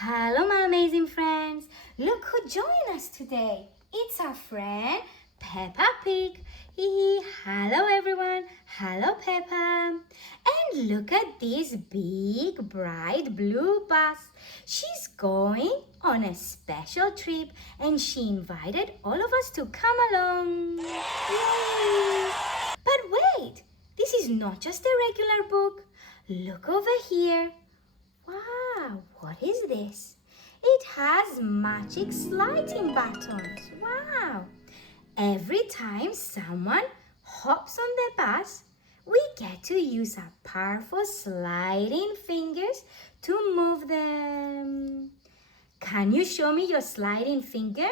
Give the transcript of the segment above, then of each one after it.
Hello, my amazing friends. Look who joined us today. It's our friend Peppa Pig. Hello, everyone. Hello, Peppa. And look at this big, bright blue bus. She's going on a special trip and she invited all of us to come along. Yay! But wait, this is not just a regular book. Look over here. Wow, what is this? It has magic sliding buttons. Wow! Every time someone hops on the bus, we get to use our powerful sliding fingers to move them. Can you show me your sliding finger?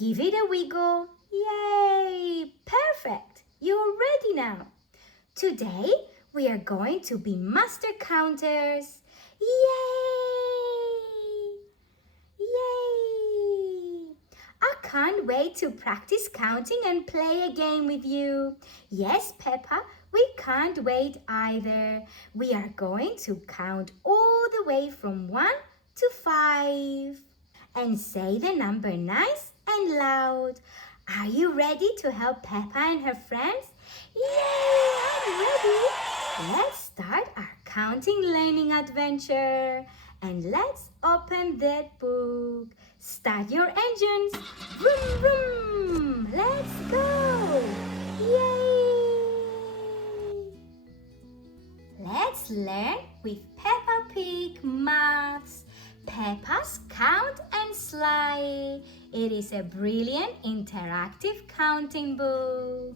Give it a wiggle. Yay! Perfect! You're ready now. Today, we are going to be master counters. Yay! Yay! I can't wait to practice counting and play a game with you. Yes, Peppa, we can't wait either. We are going to count all the way from 1 to 5 and say the number nice and loud. Are you ready to help Peppa and her friends? Yay! I'm ready! Let's start our counting learning adventure. And let's open that book. Start your engines. Vroom, vroom. Let's go. Yay! Let's learn with Peppa Pig Maths. Peppa's Count and Slide. It is a brilliant interactive counting book.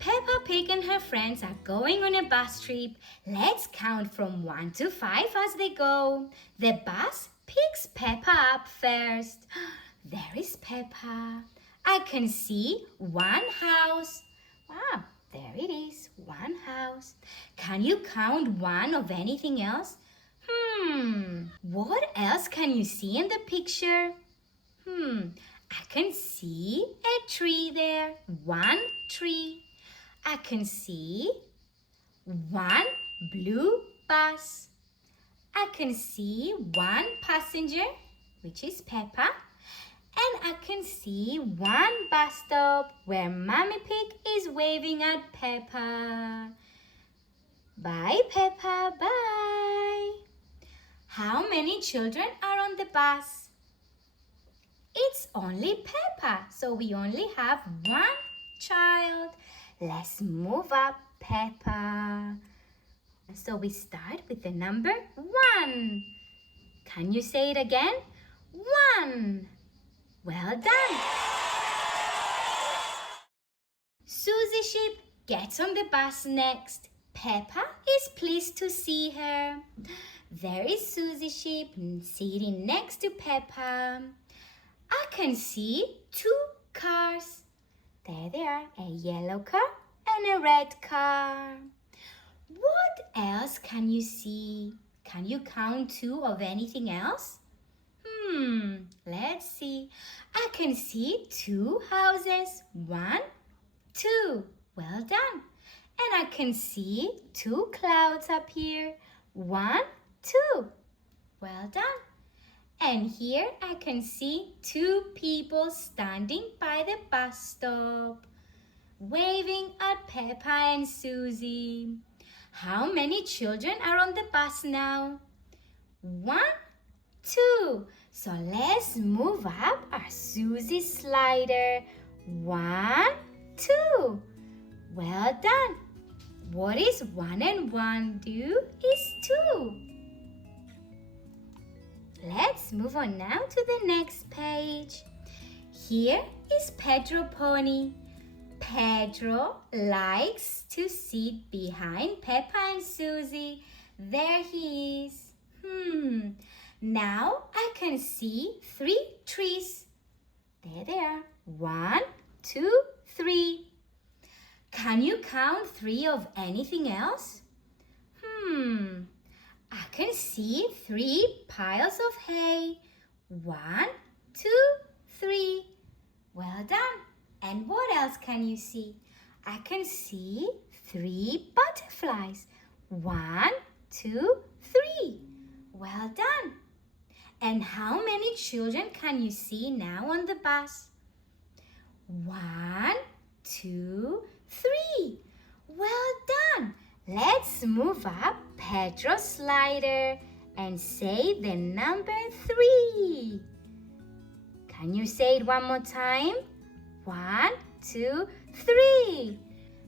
Peppa Pig and her friends are going on a bus trip. Let's count from 1 to 5 as they go. The bus picks Peppa up first. There is Peppa. I can see one house. Wow, there it is, one house. Can you count one of anything else? What else can you see in the picture? I can see a tree there, one tree. I can see one blue bus. I can see one passenger, which is Peppa. And I can see one bus stop where Mommy Pig is waving at Peppa. Bye, Peppa, bye. How many children are on the bus? It's only Peppa, so we only have one child. Let's move up Peppa. So we start with the number 1. Can you say it again? 1. Well done. Susie Sheep gets on the bus next. Peppa is pleased to see her. There is Susie Sheep sitting next to Peppa. I can see 2 cars. There they are, a yellow car and a red car. What else can you see? Can you count 2 of anything else? Let's see. I can see 2 houses. 1, 2. Well done. And I can see 2 clouds up here. 1, 2. Well done. And here I can see 2 people standing by the bus stop, waving at Peppa and Susie. How many children are on the bus now? 1, 2. So let's move up our Susie slider. 1, 2. Well done. What is 1 and 1 do is 2. Let's move on now to the next page. Here is Pedro Pony. Pedro likes to sit behind Peppa and Susie. There he is. Now I can see 3 trees. There they are. 1, 2, 3. Can you count 3 of anything else? I can see 3 piles of hay. 1, 2, 3. Well done. And what else can you see? I can see 3 butterflies. 1, 2, 3. Well done. And how many children can you see now on the bus? 1, 2, 3. Well done. Let's move up Pedro's slider and say the number 3. Can you say it one more time? 1, 2, 3.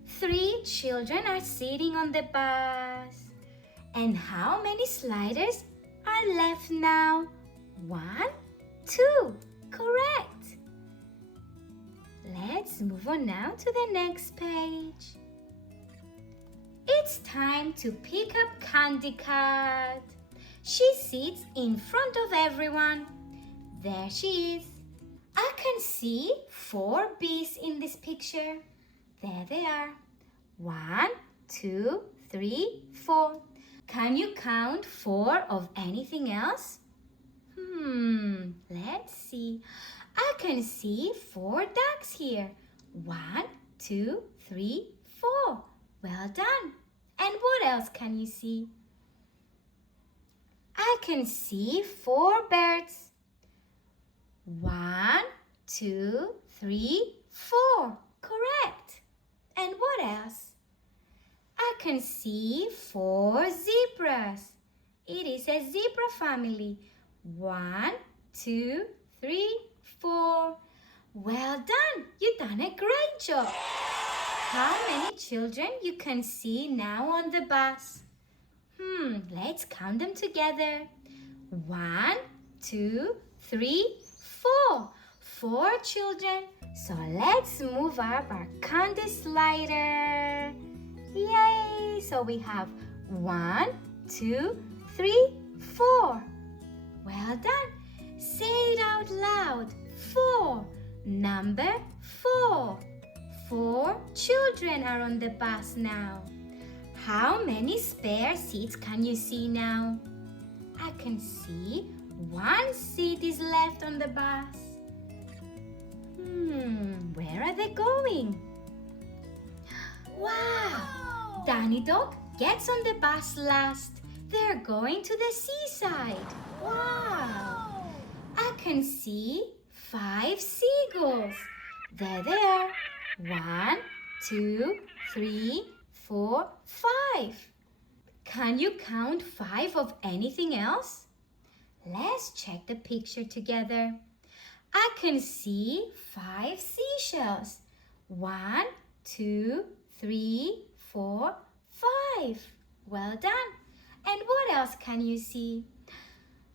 3 children are sitting on the bus. And how many sliders are left now? 1, 2. Correct. Let's move on now to the next page. It's time to pick up Candy Cat. She sits in front of everyone. There she is. I can see 4 bees in this picture. There they are. 1, 2, 3, 4. Can you count 4 of anything else? Let's see. I can see 4 ducks here. 1, 2, 3, 4. Well done. And what else can you see? I can see 4 birds. 1, 2, 3, 4. Correct. And what else? I can see 4 zebras. It is a zebra family. 1, 2, 3, 4. Well done. You've done a great job. How many children you can see now on the bus? Let's count them together. 1, 2, 3, 4. 4 children. So let's move up our candy slider. Yay! So we have 1, 2, 3, 4. Well done. Say it out loud. 4. Number 4. 4 children are on the bus now. How many spare seats can you see now? I can see 1 seat is left on the bus. Where are they going? Wow! Danny Dog gets on the bus last. They're going to the seaside. Wow! I can see 5 seagulls. There they are. 1, 2, 3, 4, 5. Can you count 5 of anything else? Let's check the picture together. I can see 5 seashells. 1, 2, 3, 4, 5. Well done. And what else can you see?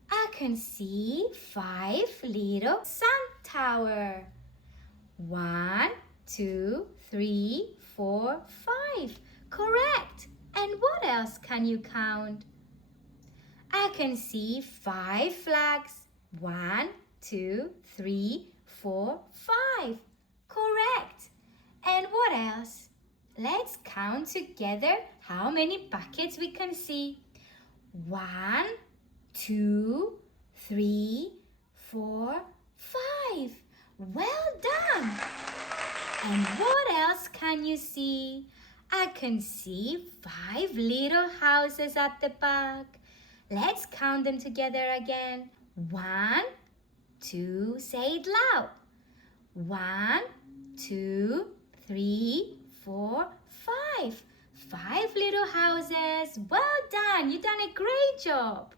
I can see 5 little sun tower. 1, 2, 3, 4, 5. Correct. And what else can you count? I can see 5 flags. 1, 2, 3, 4, 5. Correct. And what else? Let's count together how many buckets we can see. 1, 2, 3, 4, 5. Well done. And what else can you see? I can see 5 little houses at the back. Let's count them together again. 1, 2, say it loud. 1, 2, 3, 4, 5. 5 little houses. Well done. You've done a great job.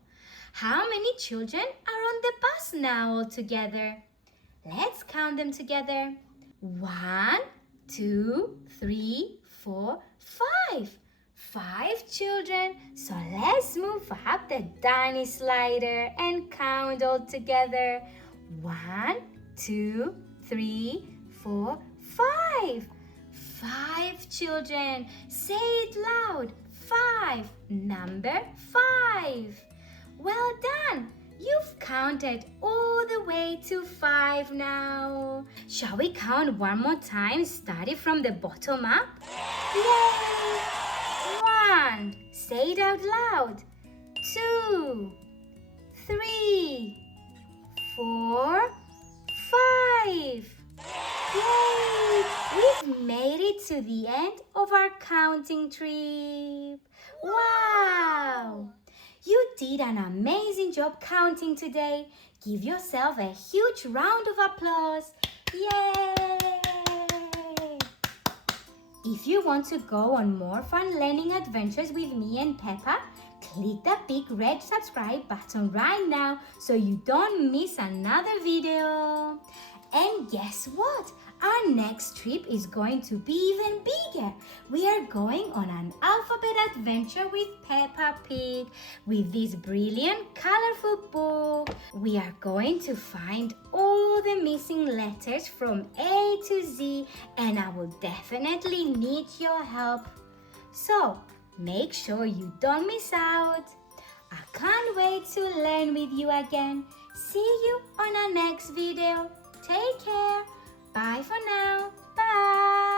How many children are on the bus now altogether? Let's count them together. 1, 2, 3, 4, 5. 5 children. So let's move up the tiny slider and count all together. 1, 2, 3, 4, 5. 5 children. Say it loud. 5. Number 5. Well done. You've counted all the way to 5 now. Shall we count one more time, starting from the bottom up? Yay! 1. Say it out loud. 2, 3, 4, 5. Yay! We've made it to the end of our counting trip. Wow! You did an amazing job counting today. Give yourself a huge round of applause. Yay! If you want to go on more fun learning adventures with me and Peppa, click the big red subscribe button right now so you don't miss another video. And guess what? Our next trip is going to be even bigger. We are going on an alphabet adventure with Peppa Pig with this brilliant, colorful book. We are going to find all the missing letters from A to Z, and I will definitely need your help. So, make sure you don't miss out. I can't wait to learn with you again. See you on our next video. Take care. Bye for now. Bye.